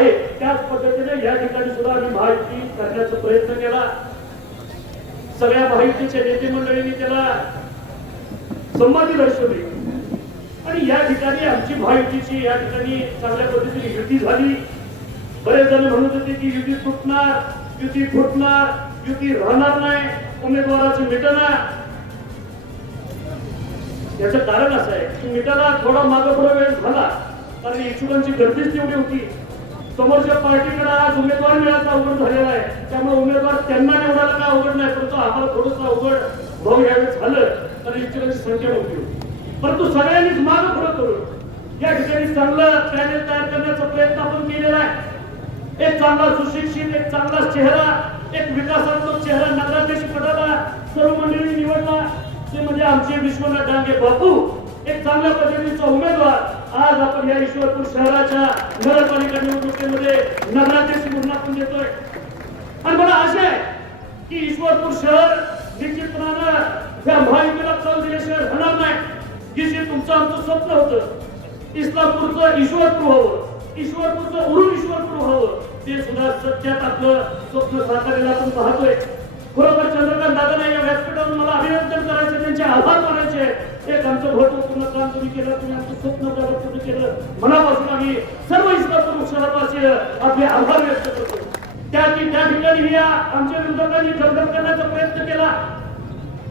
आहे. त्याच पद्धतीने या ठिकाणी सुद्धा आम्ही महायुती करण्याचा प्रयत्न केला. सगळ्या महायुतीच्या नेते मंडळींनी त्याला संमती दर्शवली. आणि या ठिकाणी आमची महायुतीची या ठिकाणी चांगल्या पद्धतीने युती झाली. बरेच जण म्हणत होते की युती तुटणार युती फुटणार युती राहणार नाही उमेदवाराचं मिटणार याचं कारण असं आहे की मिटाला थोडा मागं पुढे वेळ झाला कारण इच्छुकांची गर्दीच तेवढी होती. समोरच्या पार्टीकडे आज उमेदवार मिळायचा अवघड झालेला आहे. त्यामुळे उमेदवार त्यांना निवडायला काय अवघड नाही परंतु आम्हाला थोडंसं अवघड भाऊ यावेळेस झालं तर इच्छुकांची संख्या मोठी होती. परंतु सगळ्यांनीच मागं पुढे करून या ठिकाणी चांगलं पॅनेल तयार करण्याचा प्रयत्न आपण केलेला आहे. एक चांगला सुशिक्षित एक चांगला चेहरा एक विकासात्मक चेहरा नगराध्यक्ष पदाला सर्व मंडळी निवडला. ते म्हणजे आमचे विश्वनाथ डांगे बापू. एक चांगल्या पद्धतीने या ईश्वरपूर शहराच्या नगरपालिका निवडणुकीमध्ये नगराध्यक्ष म्हणून आपण देतोय आणि मला आशा आहे की ईश्वरपूर शहर निश्चितपणानं या महायुतीला चाल दिल्याशिवाय होणार नाही. की जे तुमचं आमचं स्वप्न होतं इस्लामपूरचं ईश्वरपूर व्हावं ईश्वरपूरचं उरून ईश्वरपूर व्हावं ते सुद्धा सत्यात आपलं स्वप्न साकारायला आपण पाहतोय. खरोखर चंद्रकांत दादा नाही या व्यासपीठावरून मला अभिनंदन करायचे त्यांचे आभार मानायचे एक आमचं काम तुम्ही केलं तुम्ही आमचं स्वप्न तुम्ही केलं. मनापासून आम्ही सर्व इस्लामपूर शहरवासी आपले आभार व्यक्त करतो. त्या त्या ठिकाणी या आमच्या विरोधकांनी दगदग करण्याचा प्रयत्न केला.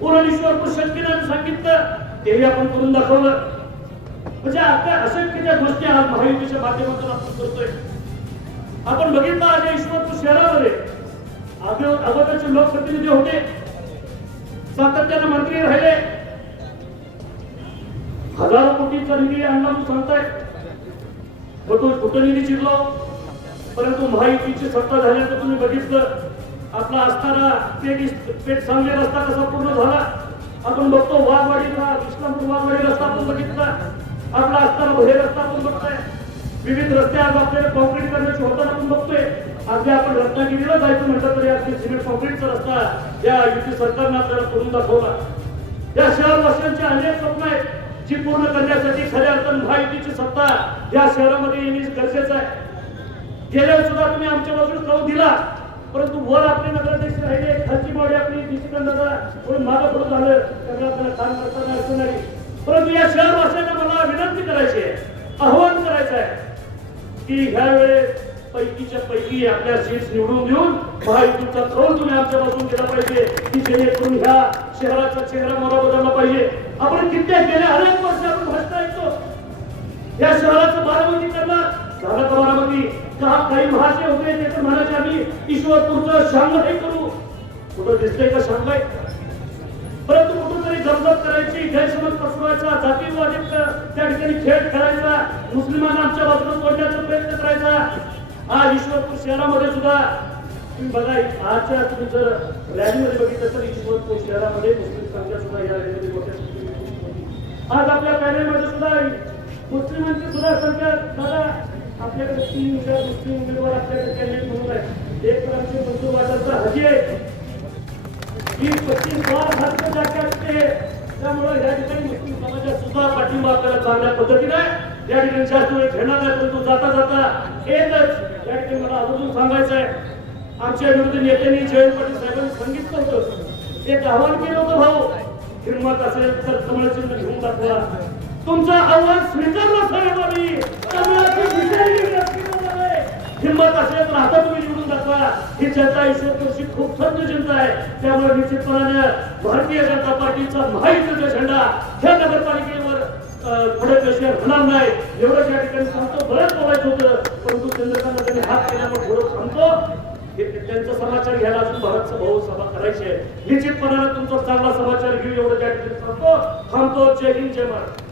उरणीश्वरपूर शक्तीनं सांगितलं. तेही आपण करून दाखवलं. म्हणजे आता अशक्य गोष्टी आज महायुतीच्या माध्यमातून आपण करतोय. आपण बघितलं आज ईश्वरपूर शहरामध्ये अगोदरचे लोकप्रतिनिधी होते. सातत्यानं मंत्री राहिले. हजारो कोटींचा निधी आणला तू सांगताय. कुठं कुठं निधी शिरलो? परंतु महायुतीची सत्ता झाल्याचं तुम्ही बघितलं. आपला असताना पेट इस- सांगली रस्ता कसा पूर्ण झाला? आपण बघतो वाघवाडीचा इस्लामपूर वाघवाडी रस्ता आपण बघितला. आपला असताना भरे रस्ता आपण बघतोय. विविध रस्ते आज आपल्याला कॉन्क्रीट करण्याची होताना आपण बघतोय. आपल्या आपण रत्नागिरीला जायचं म्हटलं तरी आपली सिमेंट कॉन्क्रीटचा रस्ता या युती सरकारनं आपल्याला करून दाखवला. या शहरवासियांचे अनेक स्वप्न आहेत. जी पूर्ण करण्यासाठी खऱ्या अर्थानं महायुतीची सत्ता या शहरामध्ये येणे गरजेचं आहे. गेल्या सुद्धा तुम्ही आमच्या बाजूला कळू दिला. परंतु वर आपले नगराध्यक्ष राहिले खालची बॉडी आपली निशिकांताचा थोडं मागं पडून झालं त्यामुळे आपल्याला काम करताना अडचण नाही. परंतु या शहरवासियांना मला विनंती करायची आहे आव्हान करायचं आहे की ह्या वेळेस पैकीच्या पैकी आपल्या सीट्स निवडून देऊन महायुतीचा कौल तुम्ही आमच्या बाजून केला पाहिजे. की जेणेकरून ह्या शहराचा चेहरा मला बदलला पाहिजे. आपण गेल्या अनेक वर्ष आपण भाषण ऐकतो या शहराचं बारामती करणार. झालं बारामती? का काही महाशय होते त्याचं म्हणायचे आम्ही ईश्वरपूरचं शांघाई करू. कुठं दिसतंय का शांघाई परंतु कुठंतरी जमजम करायची गैरसमज पसरवायचा जातीवादी त्या ठिकाणी खेळ खेळायचा मुस्लिमांना आमच्या बाजूला सोडण्याचा प्रयत्न करायचा. आज ईश्वरपूर शहरामध्ये सुद्धा तुम्ही बघा आजच्या तुम्ही जर रॅलीमध्ये बघितलं तर ईश्वरपूर शहरामध्ये मुस्लिम संख्या सुद्धा या रॅलीमध्ये मोठ्या आज आपल्या पॅनेलमध्ये सुद्धा मुस्लिमांची सुद्धा संख्या दादा आपल्याकडे तीन चार मुस्लिम उमेदवार आपल्याकडे कॅन्डिडेट म्हणून आहे एक तर आमचे मंजूर वाटाचा हजी आहे वीस पस्तीस बार भारत जागा असते. त्यामुळे या ठिकाणी मुस्लिम समाजात सुद्धा पाठिंबा आपल्याला चांगल्या पद्धतीने या ठिकाणी जास्त वेळ घेणार नाही परंतु जाता जाता एकच या ठिकाणी मला आवर्जून सांगायचं आहे. आमच्या विरुद्ध नेत्यांनी जयंत पाटील साहेबांनी सांगितलं होतं. एक आव्हान केलं होतं भाऊ. हिंमत असेल तर कमळ चिन्ह घेऊन दाखवा. तुमचा आव्हान स्वीकारला साहेबांनी कमळाची हिंमत असेल तर आता तुम्ही निवडून दाखवा. ही जनता ईश्वरपूरची खूप थंड जनता आहे. त्यामुळे निश्चितपणाने भारतीय जनता पार्टीचा महायुतीचा झेंडा ह्या नगरपालिकेवर पुढे कशी होणार नाही एवढंच या ठिकाणी सांगतो. बरंच बोलायचं होतं. परंतु चंद्रकांत त्यांनी हात केल्यामुळे थोडं सांगतो त्यांचा समाचार घ्यायला अजून भारतचा भाऊ सभा करायची आहे. निश्चितपणाने तुमचा चांगला समाचार घेऊ एवढं त्या ठिकाणी सांगतो. थांबतो. जय हिंद जय महाराज.